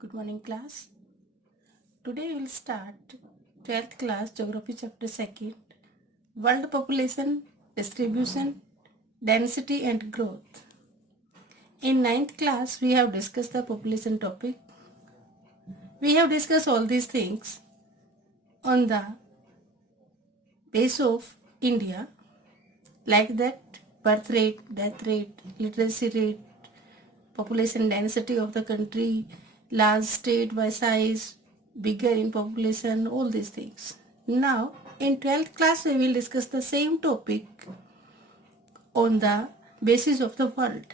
Good morning, class. Today we will start 12th class Geography chapter 2, World Population, Distribution, Density and Growth. In 9th class we have discussed the population topic. We have discussed all these things on the base of India, like that birth rate, death rate, literacy rate, population density of the country, large state by size, bigger in population, all these things. Now, in 12th class, we will discuss the same topic on the basis of the world.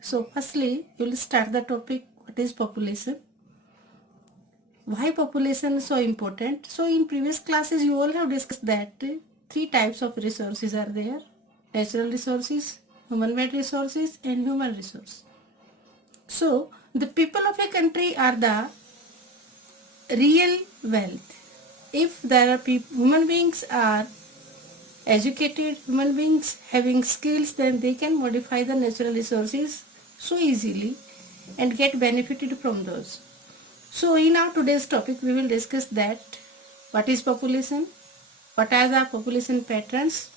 So, firstly, we will start the topic, what is population? Why population is so important? So, in previous classes, you all have discussed that three types of resources are there: natural resources, human-made resources, and human resource. So, the people of a country are the real wealth. If there are human beings are educated, human beings having skills, then they can modify the natural resources so easily and get benefited from those. So in our today's topic, we will discuss that what is population, what are the population patterns,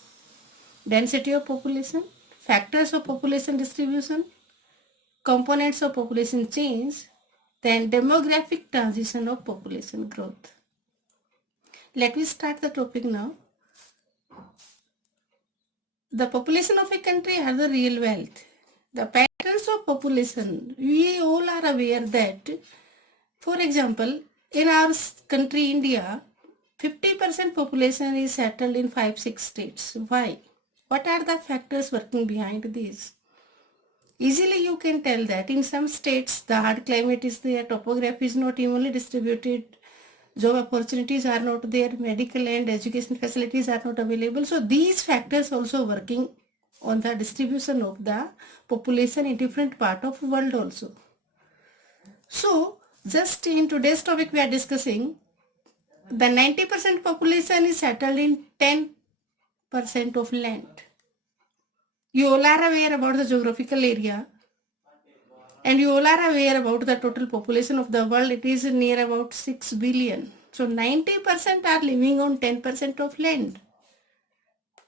density of population, factors of population distribution, components of population change, then demographic transition of population growth. Let me start the topic now. The population of a country are the real wealth. The patterns of population, we all are aware that, for example, in our country India, 50% population is settled in 5-6 states. Why? What are the factors working behind this? Easily you can tell that in some states the hard climate is there, topography is not evenly distributed, job opportunities are not there, medical and education facilities are not available. So these factors also working on the distribution of the population in different part of world also. So just in today's topic we are discussing the 90% population is settled in 10% of land. You all are aware about the geographical area, and you all are aware about the total population of the world. It is near about 6 billion. So 90% are living on 10% of land.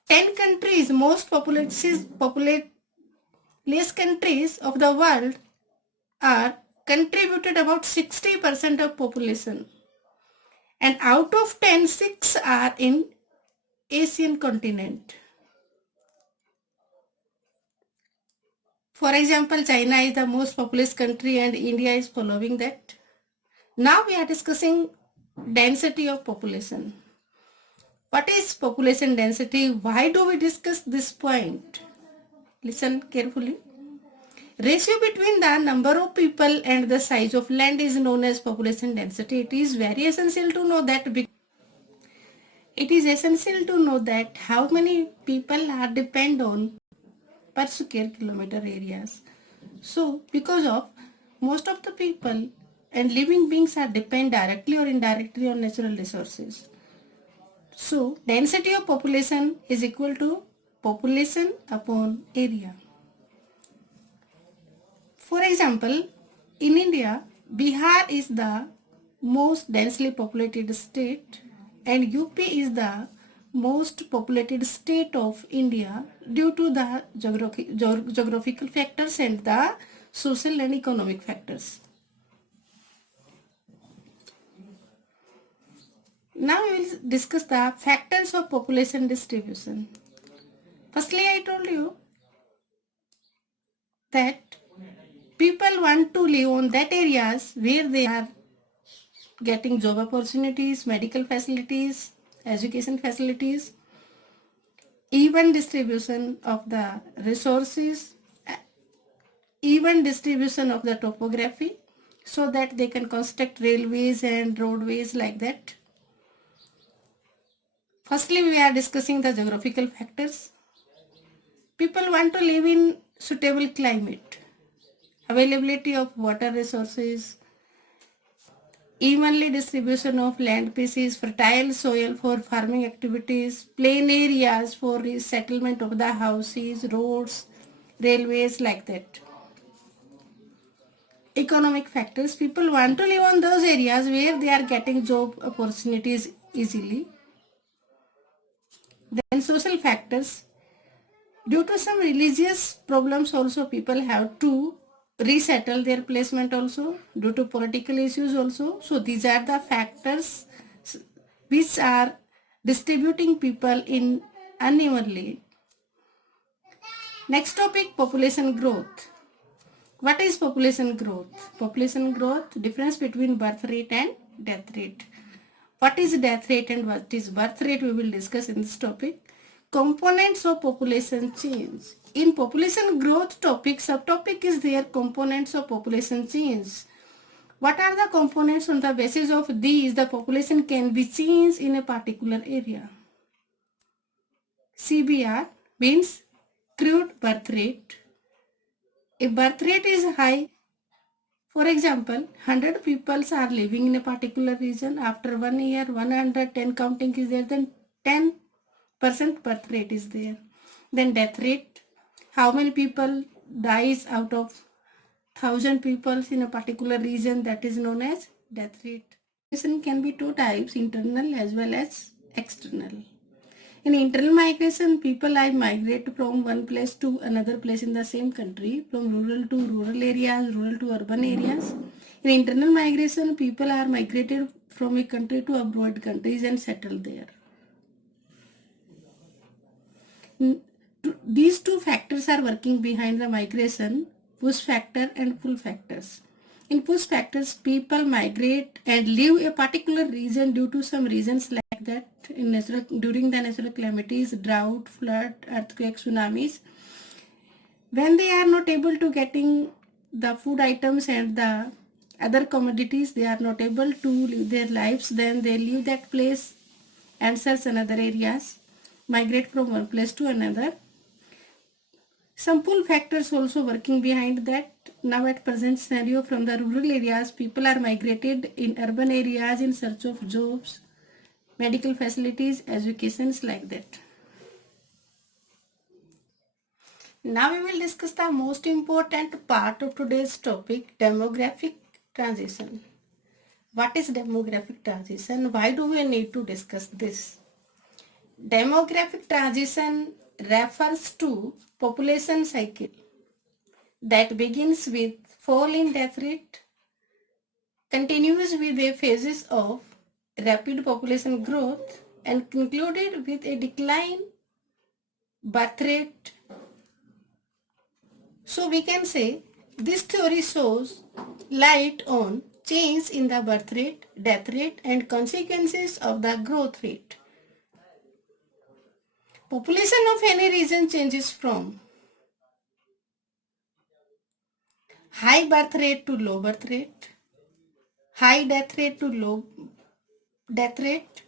10 countries, most populous countries of the world are contributed about 60% of population. And out of 10, 6 are in Asian continent. For example, China is the most populous country and India is following that. Now we are discussing density of population. What is population density? Why do we discuss this point? Listen carefully. Ratio between the number of people and the size of land is known as population density. It is very essential to know that. It is essential to know that how many people are depend on per square kilometer areas. So because of most of the people and living beings are depend directly or indirectly on natural resources. So density of population is equal to population upon area. For example, in India, Bihar is the most densely populated state and UP is the most populated state of India due to the geographical factors and the social and economic factors. Now we will discuss the factors of population distribution. Firstly, I told you that people want to live on that areas where they are getting job opportunities, medical facilities, education facilities, even distribution of the resources, even distribution of the topography, so that they can construct railways and roadways like that. Firstly, we are discussing the geographical factors. People want to live in suitable climate, availability of water resources, evenly distribution of land pieces, fertile soil for farming activities, plain areas for resettlement of the houses, roads, railways like that. economic factors. People want to live on those areas where they are getting job opportunities easily. Then social factors. Due to some religious problems also, people have to resettle their placement also, due to political issues also. So these are the factors which are distributing people in unevenly. Next topic, population growth. What is population growth? Population growth, difference between birth rate and death rate. What is death rate and what is birth rate, we will discuss in this topic. Components of population change. In population growth topic, subtopic is there, components of population change. What are the components? On the basis of these, the population can be changed in a particular area. CBR means crude birth rate. If birth rate is high, for example, 100 people are living in a particular region. After 1 year, 110 counting is there, then 10% birth rate is there. Then death rate, how many people dies out of 1000 people in a particular region, that is known as death rate. Migration can be two types, internal as well as external. In internal migration, people migrate from one place to another place in the same country, from rural to rural areas, rural to urban areas. In internal migration, people are migrated from a country to abroad countries and settle there. These two factors are working behind the migration, push factor and pull factors. In push factors, people migrate and leave a particular region due to some reasons like that during the natural calamities, drought, flood, earthquake, tsunamis. When they are not able to getting the food items and the other commodities, they are not able to live their lives, then they leave that place and search another areas, migrate from one place to another. Some pull factors also working behind that. Now at present scenario, from the rural areas, people are migrated in urban areas in search of jobs, medical facilities, educations like that. Now we will discuss the most important part of today's topic, demographic transition. What is demographic transition? Why do we need to discuss this? Demographic transition refers to population cycle that begins with fall in death rate, continues with a phases of rapid population growth, and concluded with a decline birth rate. So we can say this theory shows light on change in the birth rate, death rate, and consequences of the growth rate. Population of any region changes from high birth rate to low birth rate, high death rate to low death rate,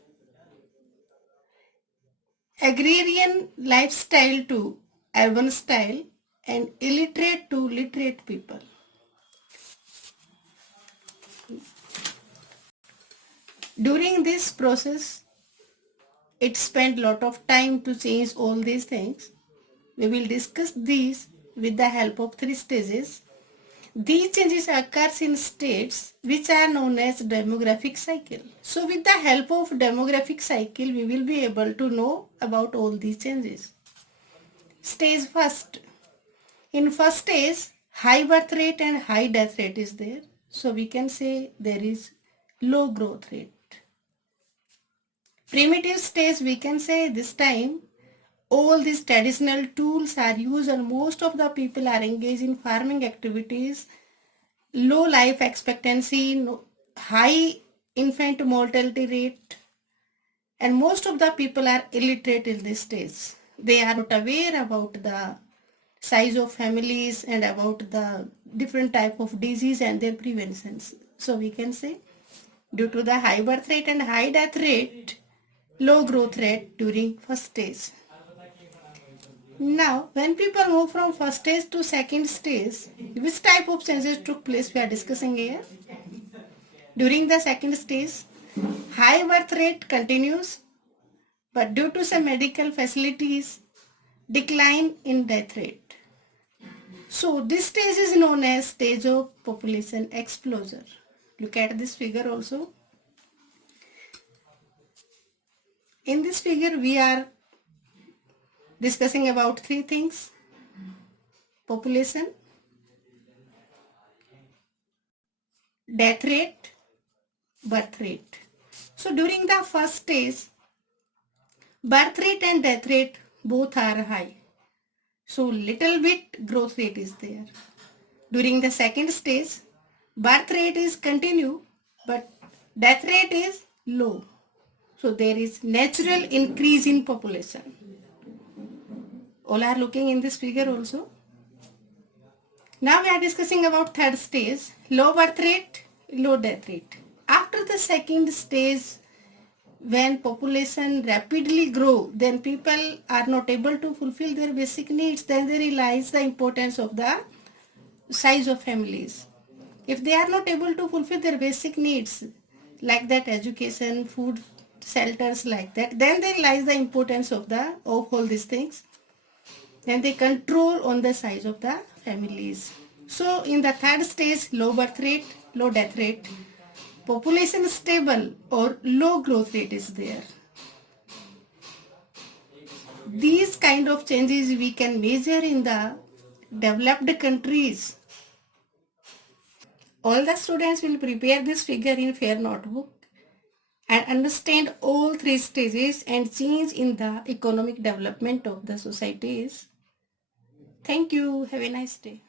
agrarian lifestyle to urban style, and illiterate to literate people. During this process, it spent lot of time to change all these things. We will discuss these with the help of three stages. These changes occurs in states which are known as demographic cycle. So with the help of demographic cycle, we will be able to know about all these changes. Stage first. In first stage, high birth rate and high death rate is there. So we can say there is low growth rate. Primitive stage, we can say this time all these traditional tools are used and most of the people are engaged in farming activities, low life expectancy, high infant mortality rate, and most of the people are illiterate in this stage. They are not aware about the size of families and about the different type of disease and their preventions. So we can say due to the high birth rate and high death rate, low growth rate during first stage. Now, when people move from first stage to second stage, which type of changes took place we are discussing here? During the second stage, high birth rate continues, but due to some medical facilities, decline in death rate. So this stage is known as stage of population explosion. Look at this figure also. In this figure we are discussing about three things: population, death rate, birth rate. So during the first stage, birth rate and death rate both are high. So little bit growth rate is there. During the second stage, birth rate is continue, but death rate is low. So there is natural increase in population. All are looking in this figure also. Now we are discussing about third stage, low birth rate, low death rate. After the second stage, when population rapidly grow, then people are not able to fulfill their basic needs, then they realize the importance of the size of families. If they are not able to fulfill their basic needs, like that education, food, shelters, like that, then they realize the importance of all these things. Then they control on the size of the families. So in the third stage, low birth rate, low death rate, population stable or low growth rate is there. These kind of changes we can measure in the developed countries. All the students will prepare this figure in fair notebook and understand all three stages and change in the economic development of the societies. Thank you. Have a nice day.